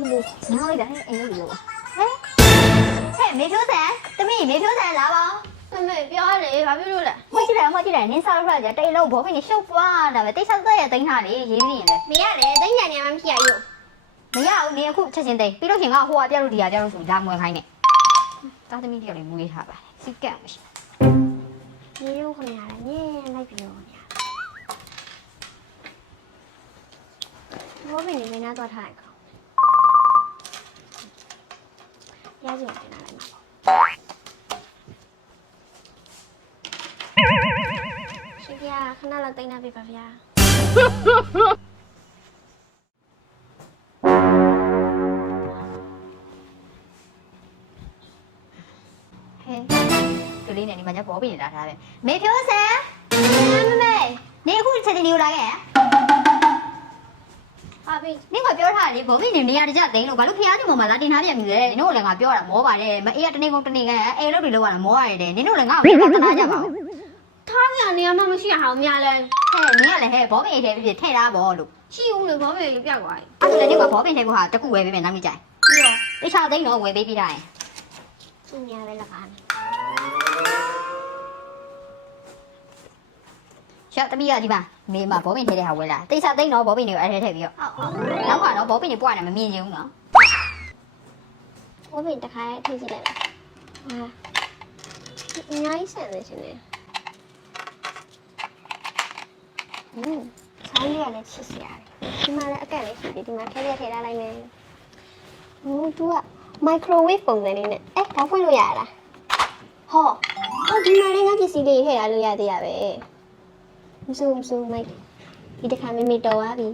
မလို့ညောင်းလိုက်တာဟဲ့အိမ်လို့လို့ဟဲ့မေဖြိုးဆန်တမီးမေဖြိုးဆန်လာပါဦးမမေပြောလေဘာဖြစ်လို့လဲမကြည့်လိုက်မကြည့်လိုက်နင်းစားလို့ရကြတိတ်လုံးဘောဖိနေရှုပ်သွားတာပဲတိတ်ဆက်သက်ရတိတ်ထားလေရေးပြီးရင်လေမရတယ်တိတ်ညာနေမှမရှိရယူမရဘူးနင်အခုချက်ချင်းတိတ်ပြီးလို့ရှင်ကဟိုကပြလို့ဒီကပြလို့ဆိုလာမွေခိုင်းနေတာသမီးတယောက်လေးမွေးထားပါစိတ်ကန့်မရှိရေရုံခဏရတယ်ညင်လိုက်ပြီးတော့ညဘောမင်းနေမင်းသားတော့ထားလိုက် ကောရကြည့်တင်လာလိုက်မှာပေါ့ရှင်ပြခဏလောက်တိတ်နေပြီပါဗျာဟဲ့ကလေးနဲ့ဒီမှာညဘောဖိနေလာထားပဲမေဖြိုးဆန်မမေနေအခုချက်ချင်းလေးကိုလာခဲ့ဟာပြီ နင်ကပြောထားလေဘောဖိနေနေရတကြသိန်းလို့ဘာလို့ဖျားနေမှာလာတင်ထားပြန်ပြီလေနင်တို့လည်းငါပြောတာမောပါတယ်မအေးကတနေ့ကုန်တနေ့ကန်အေးလို့တွေလောက်ရတာမောရတယ်နင်တို့လည်းငါ့ကိုတနာကြပါဦးထားပြန်နေရမှမရှိရဟောင်းများလဲဟဲ့နင်ကလည်းဟဲ့ဘောပင်အိတ်ထဲဖြစ်ဖြစ်ထည့်ထားဘောလို့ရှိဦးလေဘောမင်းလေးပြတ်သွားပြီအဲ့ဒါလည်းနင်ကဘောပင်ထဲကဟာတခုဝယ်ပေးမယ်နောက်နေ့ကျရင်ပြီးတော့တိချာသိန်းတော့ဝယ်ပေးပြီးတာရင်သူများပဲလက်ကားနေ ရှော့တမီးကဒီမှာနေမှာဘောပင်ထဲတဲ့ဟာဝယ်လာတိချာသိန်းတော့ဘောပင်တွေကိုအဲ့ထဲထည့်ပြီးတော့ဟုတ်ဟုတ်နောက်ကတော့ဘောပင်တွေပွားနေမမြင်ချင်ဘူးနော်ဘောမင်းတစ်ခါထိကြည့်လိုက်ဟာအများကြီးဆန်နေရှင်နေอืมဆိုင်းလေးကလည်းချစ်စရာဒီမှာလည်းအကန့်လေးရှိတယ်ဒီမှာထည့်ရထည့်ထားလိုက်မယ်ဟိုသူက microwave ပုံစံလေးနဲ့အဲဒါဖွင့်လို့ရလားဟောဟောဒီမှာလည်းငါပစ္စည်းလေးထည့်ထားလို့ရသေးရပဲ မစိုးမစိုးမိုက်ဒီတစ်ခါမိမိတော်သွားပြီ